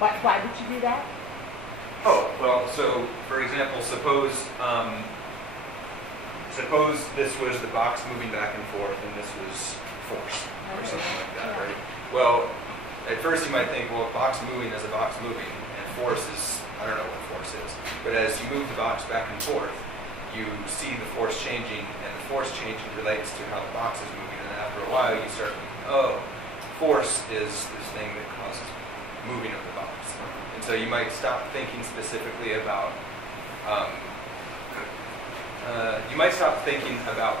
Why would you do that? Oh, well, so for example, suppose this was the box moving back and forth and this was force or something like that, right? Well, at first you might think, well, box moving is a box moving, and force is, I don't know what force is. But as you move the box back and forth, you see the force changing, and the force changing relates to how the box is moving. And after a while, you start thinking, oh, force is this thing that causes moving of the box. And so you might stop thinking specifically about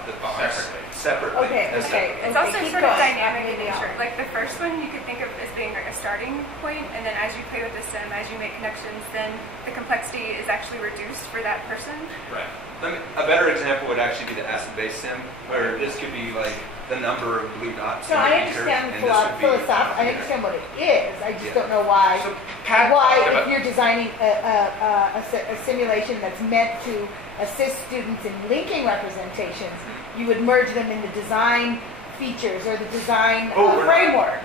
the box separately. Okay. It's also sort of dynamic in nature. Like the first one you could think of as being like a starting point, and then as you play with the sim, as you make connections, then the complexity is actually reduced for that person. Right. A better example would actually be the acid-base sim, where this could be like the number of blue dots. So I understand philosophically, I understand what it is. I just don't know why. So If you're designing a simulation that's meant to assist students in linking representations, you would merge them in the design features or the design framework.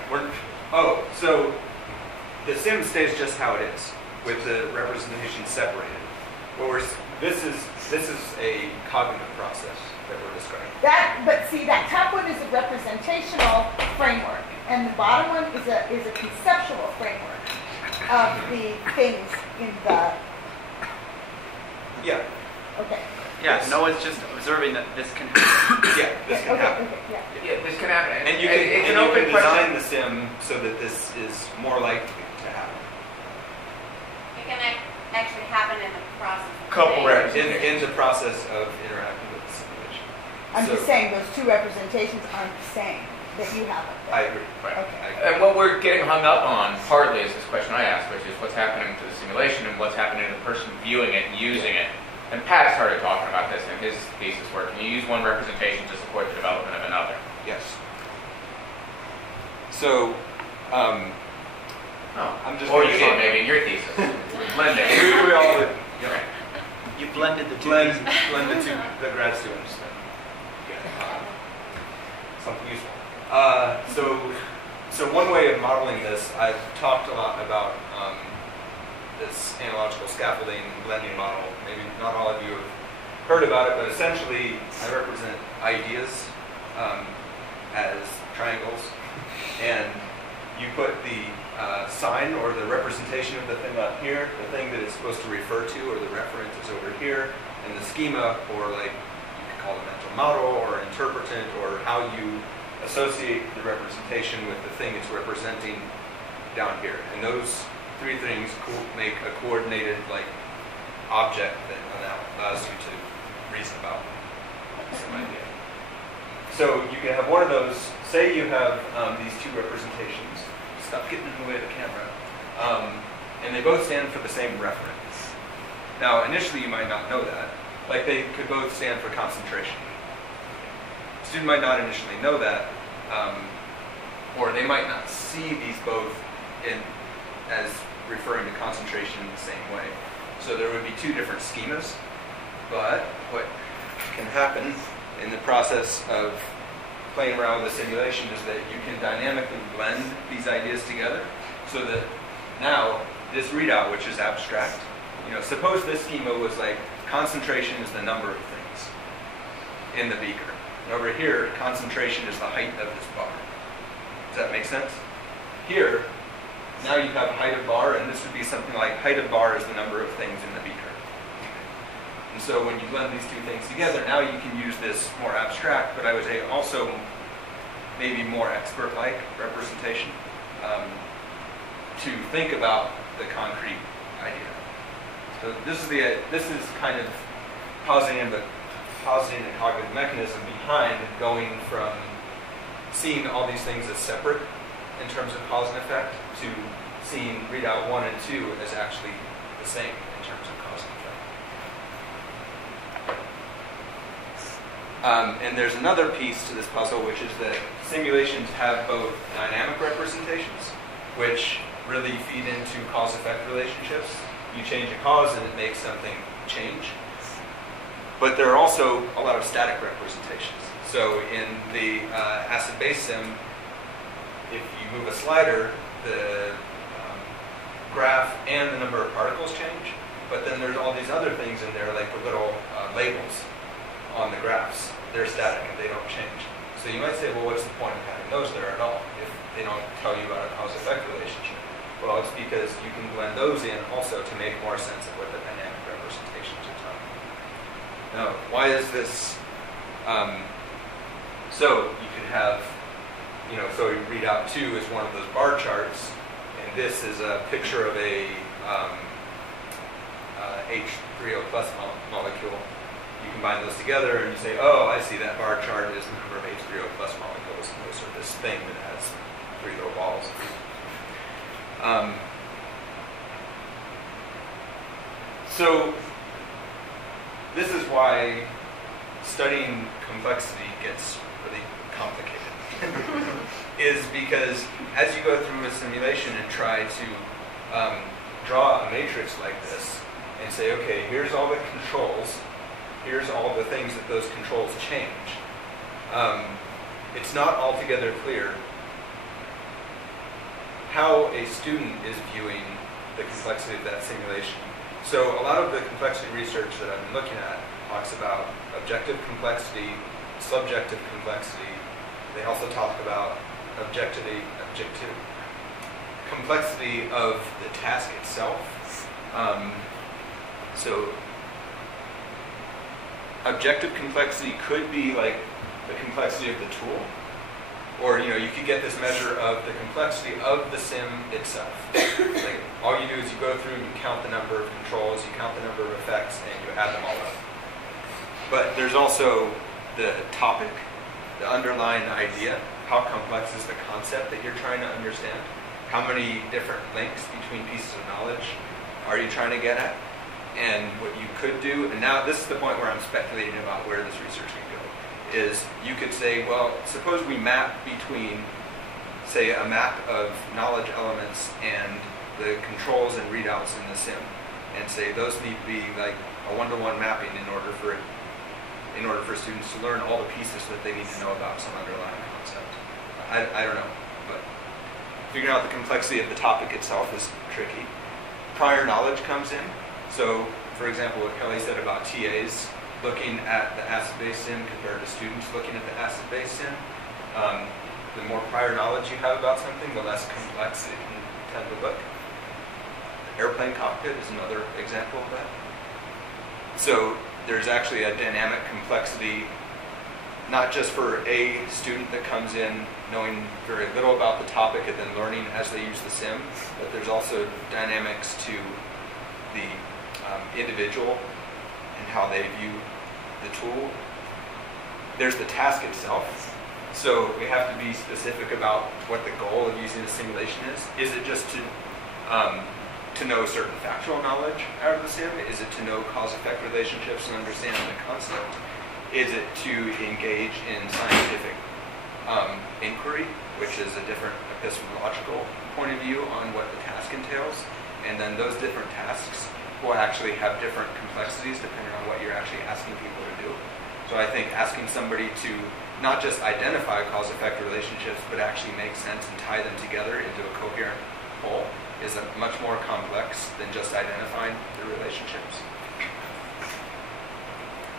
So the sim stays just how it is, with the representation separated. This is a cognitive process that we're describing. That top one is a representational framework, and the bottom one is a conceptual framework of the things in the. Yeah. Okay. Yeah, no one's just observing that this can happen. Yeah, this can happen. Okay, Yeah, this can happen. And you can design the sim so that this is more likely to happen. It can actually happen in the process. In the process of interacting with the simulation. I'm just saying those two representations aren't the same that you have up there. I agree. Right. Okay. And what we're getting hung up on partly is this question I asked, which is what's happening to the simulation and what's happening to the person viewing it and using it. And Pat started talking about this in his thesis work. Can you use one representation to support the development of another? Yes. So, I'm just. Or you did maybe in your thesis. Blended. we all would. Right. You blended the two. Blend the two, the grad students. Something useful. So one way of modeling this, I've talked a lot about this analogical scaffolding blending model. Maybe not all of you have heard about it, but essentially I represent ideas as triangles, and you put the sign or the representation of the thing up here, the thing that it's supposed to refer to or the reference is over here, and the schema, or like you could call it a mental model or interpretant, or how you associate the representation with the thing it's representing down here. And those three things make a coordinated object that allows you to reason about some idea. So you can have one of those. Say you have these two representations. Stop getting in the way of the camera. And they both stand for the same reference. Now, initially you might not know that. Like they could both stand for concentration. The student might not initially know that, or they might not see these both as referring to concentration in the same way. So there would be two different schemas, but what can happen in the process of playing around with the simulation is that you can dynamically blend these ideas together so that now this readout, which is abstract, suppose this schema was like concentration is the number of things in the beaker. And over here, concentration is the height of this bar. Does that make sense? Here, now you have height of bar, and this would be something like height of bar is the number of things in the beaker. And so when you blend these two things together, now you can use this more abstract, but I would say also maybe more expert-like representation to think about the concrete idea. So this is kind of positing the cognitive mechanism behind going from seeing all these things as separate in terms of cause and effect to seeing readout 1 and 2 as actually the same in terms of cause and effect. And there's another piece to this puzzle, which is that simulations have both dynamic representations, which really feed into cause-effect relationships. You change a cause and it makes something change. But there are also a lot of static representations. So in the acid-base sim, if you move a slider, the graph and the number of particles change, but then there's all these other things in there, like the little labels on the graphs. They're static and they don't change. So you might say, well, what's the point of having those there at all if they don't tell you about a cause-effect relationship? Well, it's because you can blend those in also to make more sense of what the dynamic representations are telling you. Now, why is this? So you could have, so you read out 2 is one of those bar charts, and this is a picture of a H3O plus molecule. You combine those together and you say, oh, I see that bar chart is the number of H3O plus molecules, and those are this thing that has 3 little balls. So this is why studying complexity gets really complicated. Is because as you go through a simulation and try to draw a matrix like this and say, okay, here's all the controls, here's all the things that those controls change, it's not altogether clear how a student is viewing the complexity of that simulation. So a lot of the complexity research that I've been looking at talks about objective complexity, subjective complexity. They also talk about objective complexity of the task itself. So objective complexity could be like the complexity of the tool, or you could get this measure of the complexity of the sim itself. Like, all you do is you go through, you count the number of controls, you count the number of effects, and you add them all up. But there's also the topic, the underlying idea. How complex is the concept that you're trying to understand? How many different links between pieces of knowledge are you trying to get at? And what you could do, and now this is the point where I'm speculating about where this research can go, is you could say, well, suppose we map between, say, a map of knowledge elements and the controls and readouts in the sim, and say those need to be like a one-to-one mapping in order for students to learn all the pieces that they need to know about some underlying concept. I don't know, but figuring out the complexity of the topic itself is tricky. Prior knowledge comes in. So, for example, what Kelly said about TAs looking at the acid-base sim compared to students looking at the acid-base sim, the more prior knowledge you have about something, the less complex it can tend to look. The airplane cockpit is another example of that. So there's actually a dynamic complexity, not just for a student that comes in knowing very little about the topic and then learning as they use the sim, but there's also dynamics to the individual and how they view the tool. There's the task itself. So we have to be specific about what the goal of using a simulation is. Is it just to know certain factual knowledge out of the sim? Is it to know cause-effect relationships and understand the concept? Is it to engage in scientific inquiry, which is a different epistemological point of view on what the task entails? And then those different tasks will actually have different complexities depending on what you're actually asking people to do. So I think asking somebody to not just identify cause-effect relationships, but actually make sense and tie them together into a coherent whole is much more complex than just identifying the relationships.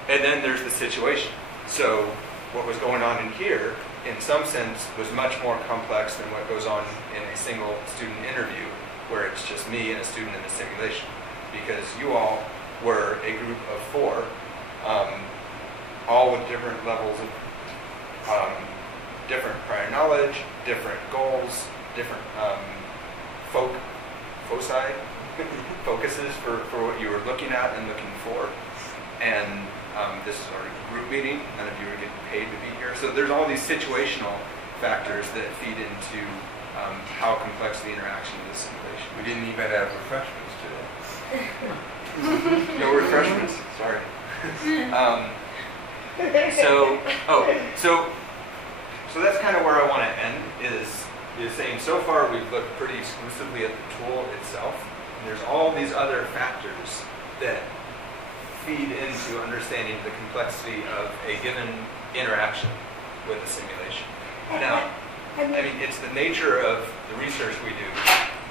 And then there's the situation. So what was going on in here, in some sense, was much more complex than what goes on in a single student interview, where it's just me and a student in a simulation. Because you all were a group of 4, all with different levels of different prior knowledge, different goals, different focuses for what you were looking at and looking for. And this is our group meeting. None of you are getting paid to be here. So there's all these situational factors that feed into how complex the interaction of the simulation. We didn't even have refreshments today. No refreshments? Sorry. So that's kind of where I want to end, is saying so far we've looked pretty exclusively at the tool itself. And there's all these other factors that feed into understanding the complexity of a given interaction with a simulation. Now, I mean, it's the nature of the research we do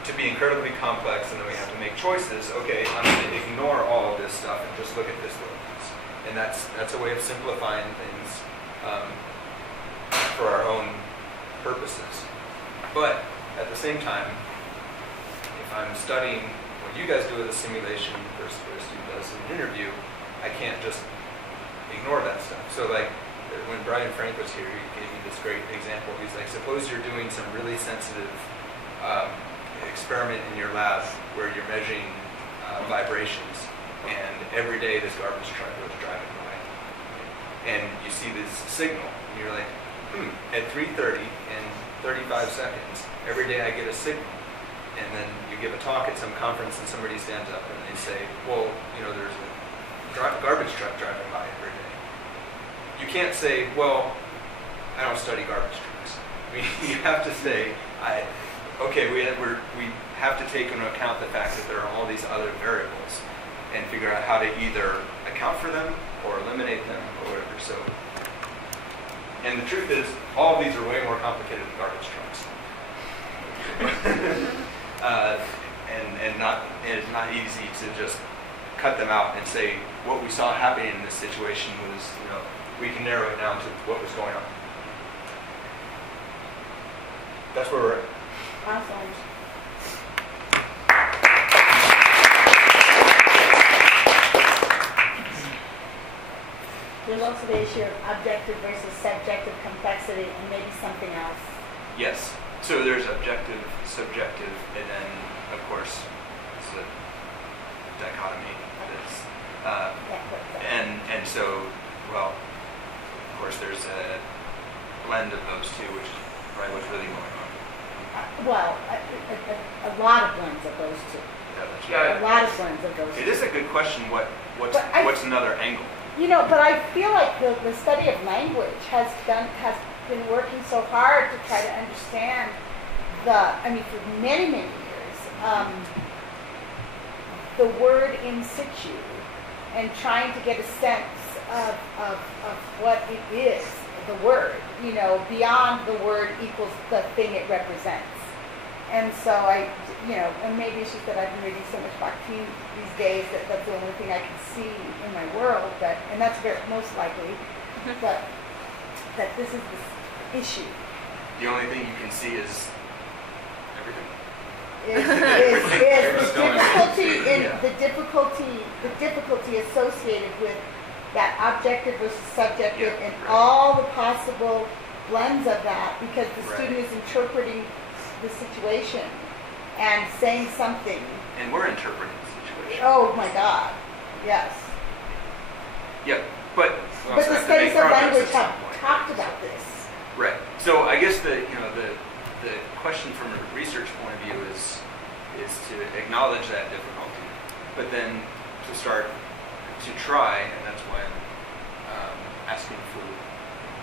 to be incredibly complex, and then we have to make choices. Okay, I'm going to ignore all of this stuff and just look at this little piece. And that's a way of simplifying things for our own purposes. But at the same time, if I'm studying what you guys do with a simulation versus what a student does in an interview, I can't just ignore that stuff. So like when Brian Frank was here, he gave me this great example. He's like, suppose you're doing some really sensitive experiment in your lab where you're measuring vibrations, and every day this garbage truck goes driving by, and you see this signal, and you're like, at 3:30 in 35 seconds, every day I get a signal. And then you give a talk at some conference and somebody stands up and they say, well, you know, there's a garbage truck driving by every day. You can't say, well, I don't study garbage trucks. I mean, you have to say, okay, we have to take into account the fact that there are all these other variables and figure out how to either account for them or eliminate them or whatever. So, and the truth is, all of these are way more complicated than garbage trucks. And it's not easy to just cut them out and say what we saw happening in this situation was, you know, we can narrow it down to what was going on. That's where we're at. Awesome. There's also the issue of objective versus subjective complexity and maybe something else. Yes. So there's objective, subjective, and then, of course, it's a dichotomy. And so, well, of course, there's a blend of those two, which is probably what's really going on. Well, a lot of blends of those two. Yeah, that's Yeah. A lot of blends of those two. It is a good question. What's another angle? You know, but I feel like the study of language has been working so hard to try to understand for many, many years, the word in situ and trying to get a sense of what it is, the word, you know, beyond the word equals the thing it represents. And so and maybe it's just that I've been reading so much Bakhtin these days that that's the only thing I can see in my world, and that's most likely, but that this is this issue. The only thing you can see is everything. Is the difficulty associated with that objective versus subjective and all the possible blends of that, because the student is interpreting the situation and saying something. And we're interpreting the situation. Oh my God, yes. Yeah, but the studies of language have talked about this. Right. So I guess the question from a research point of view is to acknowledge that difficulty, but then to start to try, and that's why I'm asking for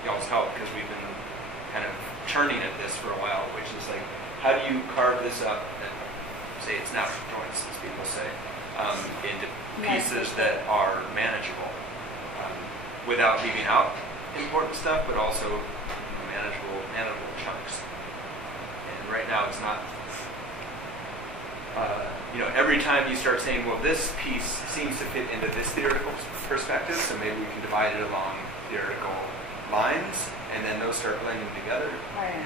y'all's help, because we've been kind of churning at this for a while, which is like, how do you carve this up and say it's natural joints, as people say, into pieces that are manageable, without leaving out important stuff, but also manageable chunks. And right now it's not, every time you start saying, well, this piece seems to fit into this theoretical perspective, so maybe we can divide it along theoretical lines, and then those start blending together. Right. And